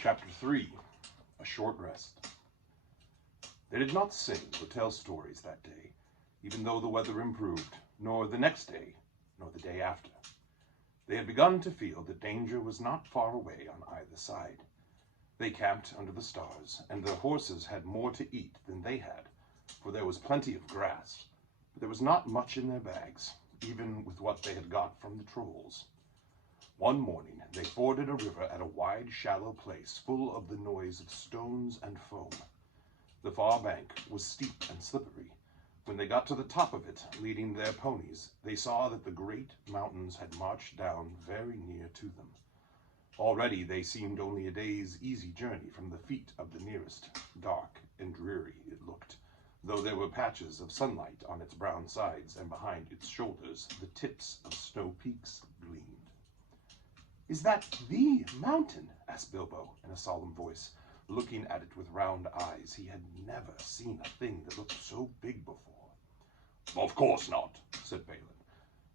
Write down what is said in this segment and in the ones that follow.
Chapter 3, A Short Rest. They did not sing or tell stories that day, even though the weather improved, nor the next day, nor the day after. They had begun to feel that danger was not far away on either side. They camped under the stars, and their horses had more to eat than they had, for there was plenty of grass, but there was not much in their bags, even with what they had got from the trolls. One morning they forded a river at a wide, shallow place full of the noise of stones and foam. The far bank was steep and slippery. When they got to the top of it, leading their ponies, they saw that the great mountains had marched down very near to them. Already they seemed only a day's easy journey from the feet of the nearest. Dark and dreary it looked, though there were patches of sunlight on its brown sides, and behind its shoulders the tips of snow peaks gleamed. "Is that the mountain?" asked Bilbo in a solemn voice, looking at it with round eyes. He had never seen a thing that looked so big before. "Of course not," said Balin.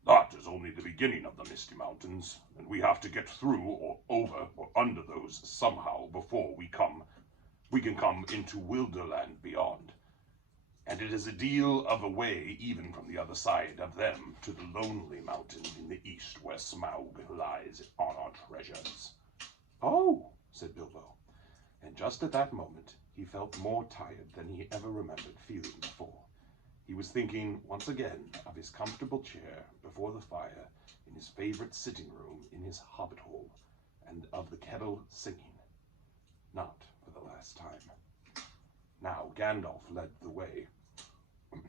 "That is only the beginning of the Misty Mountains, and we have to get through or over or under those somehow before we can come into Wilderland beyond. And it is a deal of a way even from the other side of them to the Lonely Mountain in the east where Smaug lies on our treasures." "Oh," said Bilbo, and just at that moment he felt more tired than he ever remembered feeling before. He was thinking once again of his comfortable chair before the fire in his favorite sitting room in his hobbit hole, and of the kettle singing. Not for the last time. Now Gandalf led the way.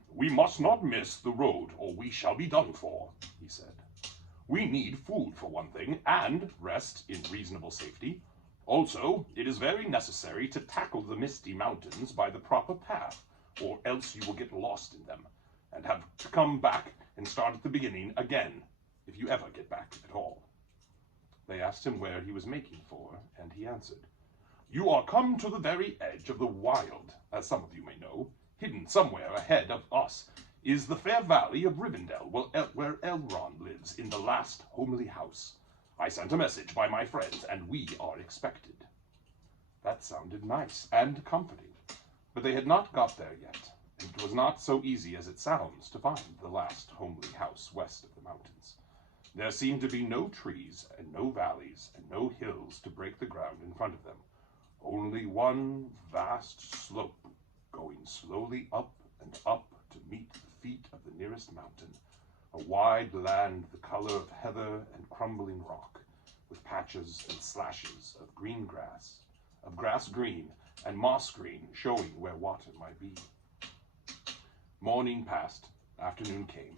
"We must not miss the road or we shall be done for," he said. "We need food for one thing, and rest in reasonable safety. Also, it is very necessary to tackle the Misty Mountains by the proper path, or else you will get lost in them, and have to come back and start at the beginning again, if you ever get back at all." They asked him where he was making for, and he answered, "You are come to the very edge of the wild, as some of you may know. Hidden somewhere ahead of us is the fair valley of Rivendell, where Elrond lives in the last homely house. I sent a message by my friends, and we are expected." That sounded nice and comforting, but they had not got there yet, and it was not so easy as it sounds to find the last homely house west of the mountains. There seemed to be no trees and no valleys and no hills to break the ground in front of them, only one vast slope going slowly up and up to meet the feet of the nearest mountain, a wide land the color of heather and crumbling rock, with patches and slashes of green grass, of grass green and moss green showing where water might be. Morning passed, afternoon came,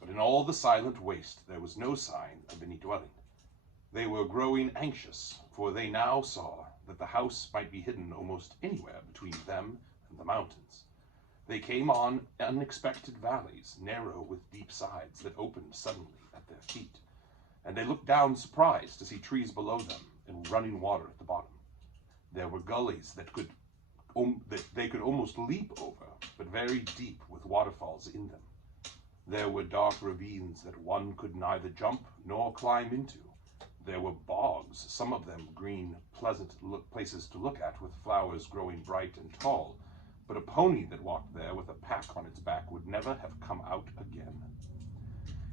but in all the silent waste there was no sign of any dwelling. They were growing anxious, for they now saw that the house might be hidden almost anywhere between them and the mountains. They came on unexpected valleys, narrow with deep sides that opened suddenly at their feet, and they looked down surprised to see trees below them and running water at the bottom. There were gullies that they could almost leap over, but very deep with waterfalls in them. There were dark ravines that one could neither jump nor climb into. There were bogs, some of them green, pleasant places to look at, with flowers growing bright and tall, but a pony that walked there with a pack on its back would never have come out again.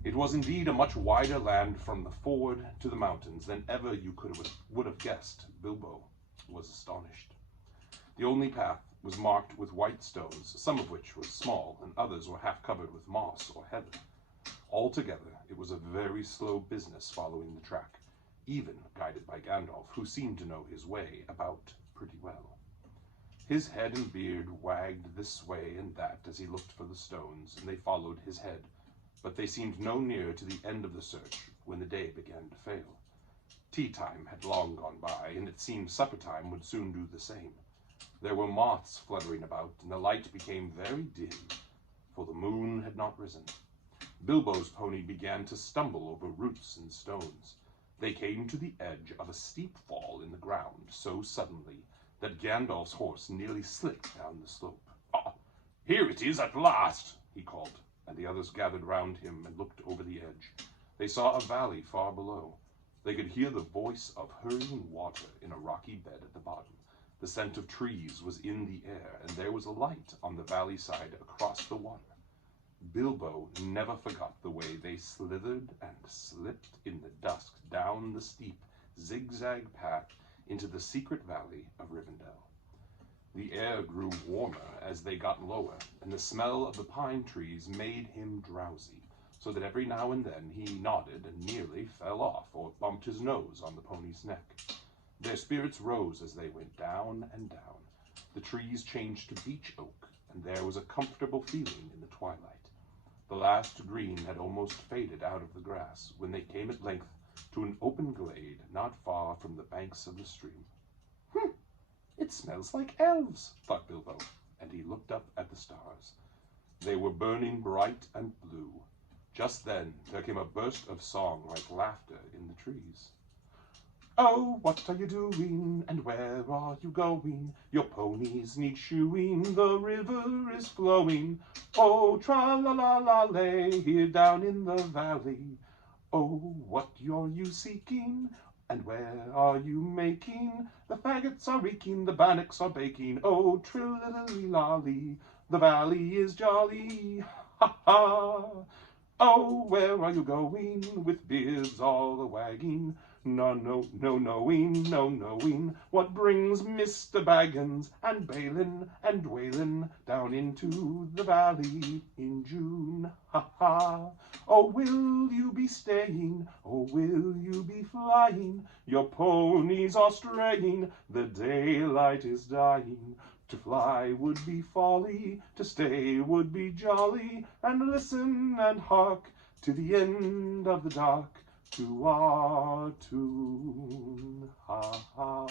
It was indeed a much wider land from the ford to the mountains than ever you would have guessed. Bilbo was astonished. The only path was marked with white stones, some of which were small, and others were half covered with moss or heather. Altogether, it was a very slow business following the track, even guided by Gandalf, who seemed to know his way about pretty well. His head and beard wagged this way and that as he looked for the stones, and they followed his head, but they seemed no nearer to the end of the search when the day began to fail. Tea time had long gone by, and it seemed supper time would soon do the same. There were moths fluttering about, and the light became very dim, for the moon had not risen. Bilbo's pony began to stumble over roots and stones. They came to the edge of a steep fall in the ground so suddenly that Gandalf's horse nearly slipped down the slope. "Ah, here it is at last," he called, and the others gathered round him and looked over the edge. They saw a valley far below. They could hear the voice of hurrying water in a rocky bed at the bottom. The scent of trees was in the air, and there was a light on the valley side across the water. Bilbo never forgot the way they slithered and slipped in the dusk down the steep, zigzag path into the secret valley of Rivendell. The air grew warmer as they got lower, and the smell of the pine trees made him drowsy, so that every now and then he nodded and nearly fell off or bumped his nose on the pony's neck. Their spirits rose as they went down and down. The trees changed to beech oak, and there was a comfortable feeling in the twilight. The last green had almost faded out of the grass when they came at length to an open glade not far from the banks of the stream. It smells like elves, thought Bilbo, and he looked up at the stars. They were burning bright and blue. Just then there came a burst of song like laughter in the trees. "Oh, what are you doing, and where are you going? Your ponies need shoeing, the river is flowing. Oh, tra-la-la-la-lay, here down in the valley. Oh, what are you seeking, and where are you making? The faggots are reeking, the bannocks are baking. Oh, trill-lily-lolly, the valley is jolly. Ha-ha! Oh, where are you going, with beards all a-wagging? No knowing what brings Mr. Baggins and Balin and Dwalin down into the valley in June. Ha ha! Oh, will you be staying? Oh, will you be flying? Your ponies are straying, the daylight is dying. To fly would be folly, to stay would be jolly, and listen and hark to the end of the dark, to our tune, ha ha."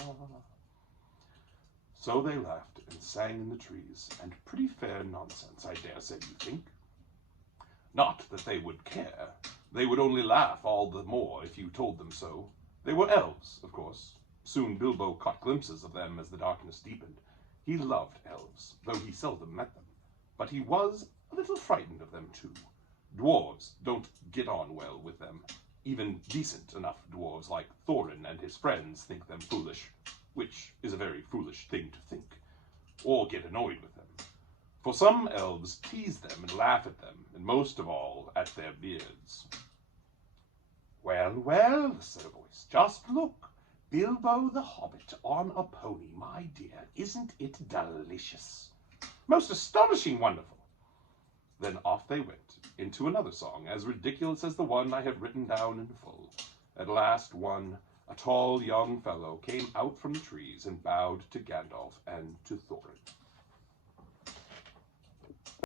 So they laughed and sang in the trees, and pretty fair nonsense, I dare say you think. Not that they would care. They would only laugh all the more if you told them so. They were elves, of course. Soon Bilbo caught glimpses of them as the darkness deepened. He loved elves, though he seldom met them. But he was a little frightened of them, too. Dwarves don't get on well with them. Even decent enough dwarves like Thorin and his friends think them foolish, which is a very foolish thing to think, or get annoyed with them. For some elves tease them and laugh at them, and most of all at their beards. "Well, well," said a voice, "just look. Bilbo the Hobbit on a pony, my dear. Isn't it delicious? Most astonishing wonderful." Then off they went, into another song, as ridiculous as the one I have written down in full. At last one, a tall young fellow, came out from the trees and bowed to Gandalf and to Thorin.